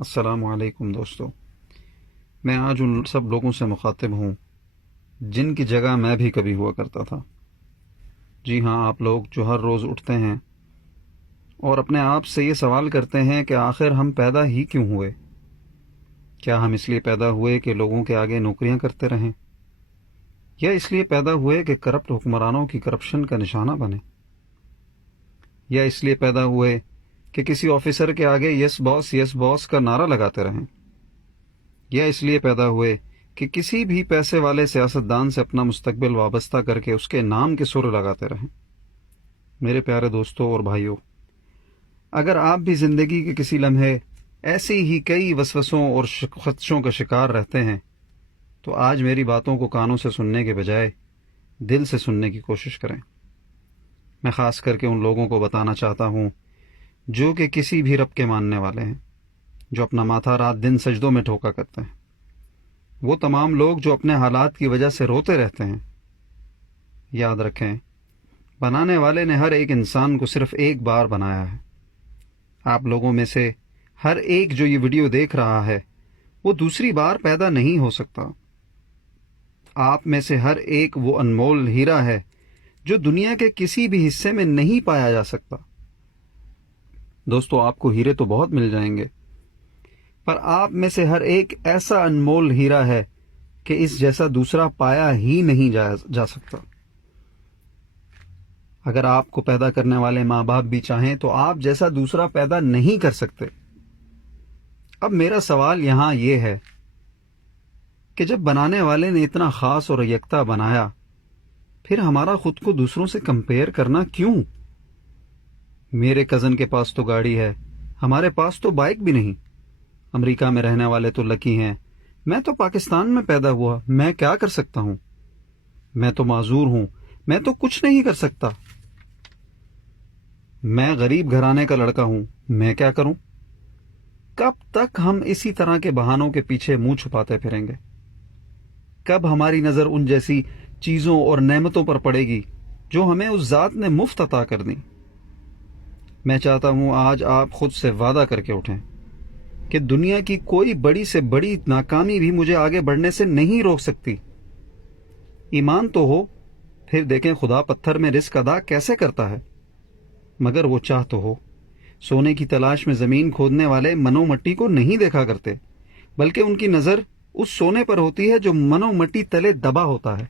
السلام علیکم دوستو، میں آج ان سب لوگوں سے مخاطب ہوں جن کی جگہ میں بھی کبھی ہوا کرتا تھا۔ جی ہاں، آپ لوگ جو ہر روز اٹھتے ہیں اور اپنے آپ سے یہ سوال کرتے ہیں کہ آخر ہم پیدا ہی کیوں ہوئے؟ کیا ہم اس لیے پیدا ہوئے کہ لوگوں کے آگے نوکریاں کرتے رہیں، یا اس لیے پیدا ہوئے کہ کرپٹ حکمرانوں کی کرپشن کا نشانہ بنے، یا اس لیے پیدا ہوئے کہ کسی آفیسر کے آگے یس باس کا نعرہ لگاتے رہیں، یا اس لیے پیدا ہوئے کہ کسی بھی پیسے والے سیاستدان سے اپنا مستقبل وابستہ کر کے اس کے نام کے سر لگاتے رہیں؟ میرے پیارے دوستوں اور بھائیوں، اگر آپ بھی زندگی کے کسی لمحے ایسی ہی کئی وسوسوں اور خدشوں کا شکار رہتے ہیں تو آج میری باتوں کو کانوں سے سننے کے بجائے دل سے سننے کی کوشش کریں۔ میں خاص کر کے ان لوگوں کو بتانا چاہتا ہوں جو کہ کسی بھی رب کے ماننے والے ہیں، جو اپنا ماتھا رات دن سجدوں میں ٹھوکا کرتے ہیں، وہ تمام لوگ جو اپنے حالات کی وجہ سے روتے رہتے ہیں۔ یاد رکھیں، بنانے والے نے ہر ایک انسان کو صرف ایک بار بنایا ہے۔ آپ لوگوں میں سے ہر ایک جو یہ ویڈیو دیکھ رہا ہے وہ دوسری بار پیدا نہیں ہو سکتا۔ آپ میں سے ہر ایک وہ انمول ہیرا ہے جو دنیا کے کسی بھی حصے میں نہیں پایا جا سکتا۔ دوستو، آپ کو ہیرے تو بہت مل جائیں گے، پر آپ میں سے ہر ایک ایسا انمول ہیرا ہے کہ اس جیسا دوسرا پایا ہی نہیں جا سکتا۔ اگر آپ کو پیدا کرنے والے ماں باپ بھی چاہیں تو آپ جیسا دوسرا پیدا نہیں کر سکتے۔ اب میرا سوال یہاں یہ ہے کہ جب بنانے والے نے اتنا خاص اور یکتا بنایا، پھر ہمارا خود کو دوسروں سے کمپیئر کرنا کیوں؟ میرے کزن کے پاس تو گاڑی ہے، ہمارے پاس تو بائک بھی نہیں۔ امریکہ میں رہنے والے تو لکی ہیں، میں تو پاکستان میں پیدا ہوا، میں کیا کر سکتا ہوں؟ میں تو معذور ہوں، میں تو کچھ نہیں کر سکتا۔ میں غریب گھرانے کا لڑکا ہوں، میں کیا کروں؟ کب تک ہم اسی طرح کے بہانوں کے پیچھے منہ چھپاتے پھریں گے؟ کب ہماری نظر ان جیسی چیزوں اور نعمتوں پر پڑے گی جو ہمیں اس ذات نے مفت عطا کر دیں؟ میں چاہتا ہوں آج آپ خود سے وعدہ کر کے اٹھیں کہ دنیا کی کوئی بڑی سے بڑی ناکامی بھی مجھے آگے بڑھنے سے نہیں روک سکتی۔ ایمان تو ہو، پھر دیکھیں خدا پتھر میں رزق ادا کیسے کرتا ہے۔ مگر وہ چاہ تو ہو، سونے کی تلاش میں زمین کھودنے والے منو مٹی کو نہیں دیکھا کرتے، بلکہ ان کی نظر اس سونے پر ہوتی ہے جو منو مٹی تلے دبا ہوتا ہے۔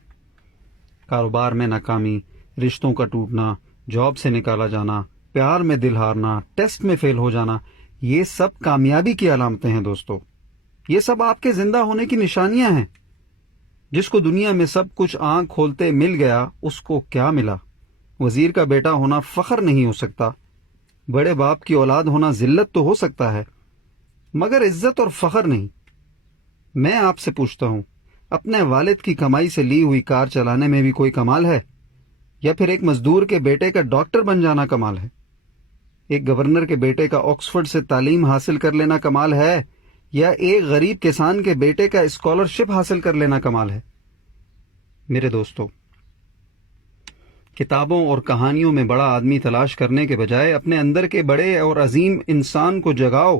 کاروبار میں ناکامی، رشتوں کا ٹوٹنا، جاب سے نکالا جانا، پیار میں دل ہارنا، ٹیسٹ میں فیل ہو جانا، یہ سب کامیابی کی علامتیں ہیں دوستو۔ یہ سب آپ کے زندہ ہونے کی نشانیاں ہیں۔ جس کو دنیا میں سب کچھ آنکھ کھولتے مل گیا، اس کو کیا ملا؟ وزیر کا بیٹا ہونا فخر نہیں ہو سکتا، بڑے باپ کی اولاد ہونا ذلت تو ہو سکتا ہے، مگر عزت اور فخر نہیں۔ میں آپ سے پوچھتا ہوں، اپنے والد کی کمائی سے لی ہوئی کار چلانے میں بھی کوئی کمال ہے، یا پھر ایک مزدور کے بیٹے کا ڈاکٹر بن جانا کمال ہے؟ ایک گورنر کے بیٹے کا آکسفورڈ سے تعلیم حاصل کر لینا کمال ہے، یا ایک غریب کسان کے بیٹے کا اسکالرشپ حاصل کر لینا کمال ہے؟ میرے دوستو، کتابوں اور کہانیوں میں بڑا آدمی تلاش کرنے کے بجائے اپنے اندر کے بڑے اور عظیم انسان کو جگاؤ۔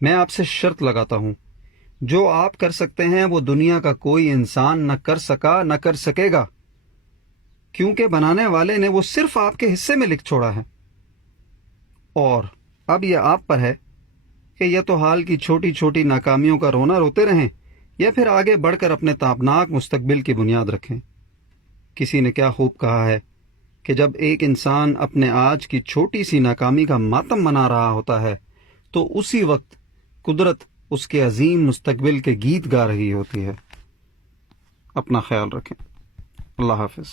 میں آپ سے شرط لگاتا ہوں، جو آپ کر سکتے ہیں وہ دنیا کا کوئی انسان نہ کر سکا نہ کر سکے گا، کیونکہ بنانے والے نے وہ صرف آپ کے حصے میں لکھ چھوڑا ہے۔ اور اب یہ آپ پر ہے کہ یا تو حال کی چھوٹی چھوٹی ناکامیوں کا رونا روتے رہیں، یا پھر آگے بڑھ کر اپنے تابناک مستقبل کی بنیاد رکھیں۔ کسی نے کیا خوب کہا ہے کہ جب ایک انسان اپنے آج کی چھوٹی سی ناکامی کا ماتم منا رہا ہوتا ہے تو اسی وقت قدرت اس کے عظیم مستقبل کے گیت گا رہی ہوتی ہے۔ اپنا خیال رکھیں۔ اللہ حافظ۔